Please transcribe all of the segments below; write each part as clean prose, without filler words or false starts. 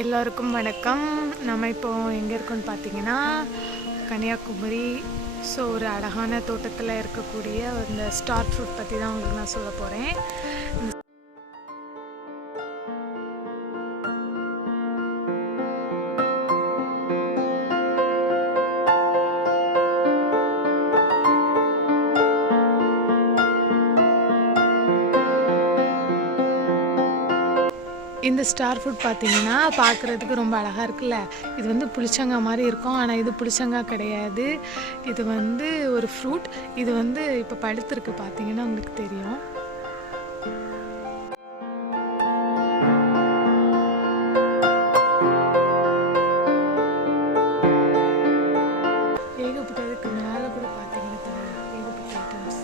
எல்லோருக்கும் வணக்கம். நம்ம இப்போ எங்கே இருக்கோன்னு பார்த்தீங்கன்னா கன்னியாகுமரி. ஸோ ஒரு அழகான தோட்டத்தில் இருக்கக்கூடிய இந்த ஸ்டார் ஃப்ரூட் பற்றி தான் உங்களுக்கு நான் சொல்ல போகிறேன். இந்த ஸ்டார் ஃப்ரூட் பார்த்தீங்கன்னா பார்க்குறதுக்கு ரொம்ப அழகாக இருக்குல்ல. இது வந்து புளிச்சங்காய் மாதிரி இருக்கும், ஆனால் இது புளிச்சங்காய் கிடையாது. இது வந்து ஒரு ஃப்ரூட். இது வந்து இப்போ பழுத்திருக்கு, பார்த்தீங்கன்னா உங்களுக்கு தெரியும். ஏகப்பட்டதுக்கு மேலே கூட பார்த்தீங்கன்னா தெரியும், ஏகப்பட்ட ஐட்டம்ஸ்.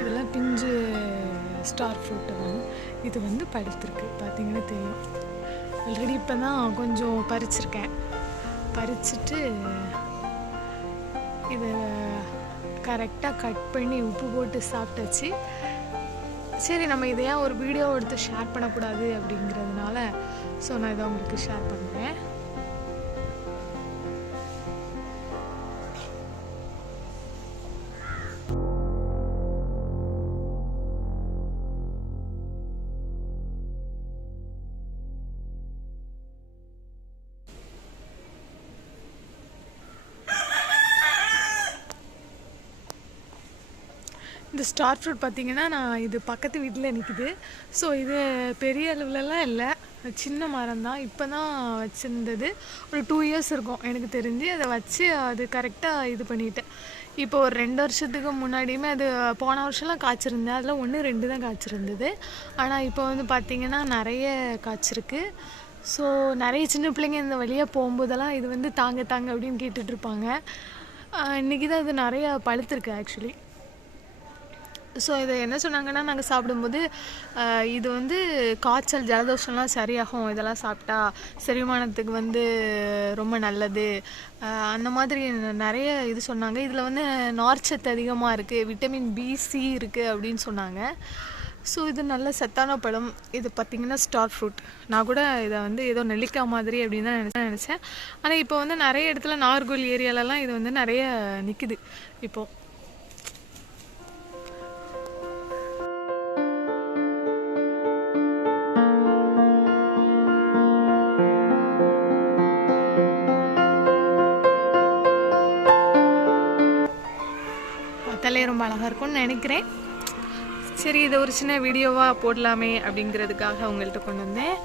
இதெல்லாம் பிஞ்சு ஸ்டார் ஃப்ரூட்டு தான். இது வந்து பழுத்திருக்கு, பார்த்தீங்கன்னா தெரியும். ஆல்ரெடி இப்போ தான் கொஞ்சம் பறிச்சிருக்கேன். பறிச்சுட்டு இதை கரெக்டாக கட் பண்ணி உப்பு போட்டு சாப்பிட்டாச்சு. சரி, நம்ம இதையா ஒரு வீடியோ எடுத்து ஷேர் பண்ணக்கூடாது அப்படிங்கிறதுனால ஸோ நான் இதை உங்களுக்கு ஷேர் பண்ணுறேன். இந்த ஸ்டார் ஃப்ரூட் பார்த்திங்கன்னா நான் இது பக்கத்து வீட்டில் நிற்குது. ஸோ இது பெரிய அளவுலலாம் இல்லை, சின்ன மரம் தான். இப்போ தான் வச்சுருந்தது, ஒரு 2 இயர்ஸ் இருக்கும் எனக்கு தெரிஞ்சு. அதை வச்சு அது கரெக்டாக இது பண்ணிட்டேன். இப்போ ஒரு 2 வருஷத்துக்கு முன்னாடியுமே அது போன வருஷம்லாம் காய்ச்சிருந்தேன். அதில் 1-2 தான் காய்ச்சிருந்தது. ஆனால் இப்போ வந்து பார்த்திங்கன்னா நிறைய காய்ச்சிருக்கு. ஸோ நிறைய சின்ன பிள்ளைங்க இந்த வழியாக போகும்போதெல்லாம் இது வந்து தாங்க தாங்க அப்படின்னு கேட்டுட்ருப்பாங்க. இன்றைக்கி தான் இது நிறையா பழுத்திருக்கு ஆக்சுவலி. ஸோ இதை என்ன சொன்னாங்கன்னா, நாங்கள் சாப்பிடும்போது இது வந்து காய்ச்சல் ஜலதோஷம்லாம் சரியாகும், இதெல்லாம் சாப்பிட்டா செரிமானத்துக்கு வந்து ரொம்ப நல்லது, அந்த மாதிரி நிறைய இது சொன்னாங்க. இதில் வந்து நார்ச்சத்து அதிகமாக இருக்குது, விட்டமின் B, C இருக்குது அப்படின்னு சொன்னாங்க. ஸோ இது நல்ல சத்தான பழம். இது பார்த்திங்கன்னா ஸ்டார் ஃப்ரூட். நான் கூட இதை வந்து ஏதோ நெல்லிக்காய் மாதிரி அப்படின்னு தான் நினச்சேன். ஆனால் இப்போ வந்து நிறைய இடத்துல நாகர்கோவில் ஏரியாலலாம் இது வந்து நிறைய நிற்குது இப்போது. பார்த்தாலே ரொம்ப அழகாக இருக்கும்னு நினைக்கிறேன். சரி, இதை ஒரு சின்ன வீடியோவாக போடலாமே அப்படிங்கிறதுக்காக உங்கள்கிட்ட கொண்டு வந்தேன்.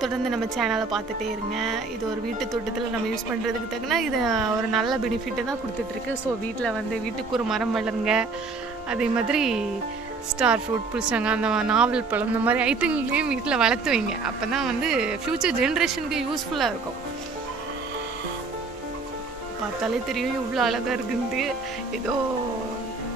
தொடர்ந்து நம்ம சேனலை பார்த்துட்டே இருங்க. இது ஒரு வீட்டு தோட்டத்தில் நம்ம யூஸ் பண்ணுறதுக்கு தகுந்த இது ஒரு நல்ல பெனிஃபிட்டு தான் கொடுத்துட்ருக்கு. ஸோ வீட்டில் வந்து வீட்டுக்கு ஒரு மரம் வளருங்க. அதே மாதிரி ஸ்டார் ஃப்ரூட், புளிச்சங்க, அந்த நாவல் பழம், இந்த மாதிரி ஐட்டங்களையும் வீட்டில் வளர்த்து வைங்க. அப்போ தான் வந்து ஃப்யூச்சர் ஜென்ரேஷனுக்கு யூஸ்ஃபுல்லாக இருக்கும். பார்த்தாலே தெரியும் இவ்வளோ அழகாக இருக்குன்ட்டு. ஏதோ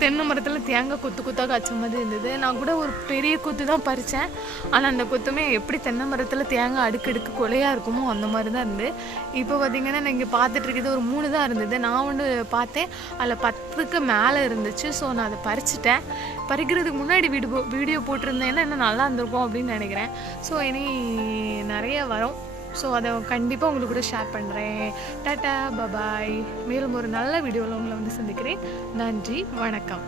தென்னை மரத்தில் தேங்காய் கொத்து கொத்தாக காய்ச்ச மாதிரி இருந்தது. நான் கூட ஒரு பெரிய கொத்து தான் பறித்தேன். ஆனால் அந்த கொத்துமே எப்படி தென்னை மரத்தில் தேங்காய் அடுக்கடுக்கு கொலையாக இருக்குமோ அந்த மாதிரி தான் இருந்து. இப்போ பார்த்திங்கன்னா நான் இங்கே பார்த்துட்டு இருக்கிறது ஒரு 3 தான் இருந்தது. நான் ஒன்று பார்த்தேன், அதில் 10க்கு மேலே இருந்துச்சு. ஸோ நான் அதை பறிச்சிட்டேன். பறிக்கிறதுக்கு முன்னாடி வீடியோ போட்டிருந்தேன்னா இன்னும் நல்லா இருந்திருக்கும் அப்படின்னு நினைக்கிறேன். ஸோ இனி நிறைய வரும். ஸோ அதை கண்டிப்பாக உங்களுக்கு கூட ஷேர் பண்ணுறேன். Tata, bye bye. மேலும் ஒரு நல்ல வீடியோவில் உங்களை வந்து சந்திக்கிறேன். நன்றி, வணக்கம்.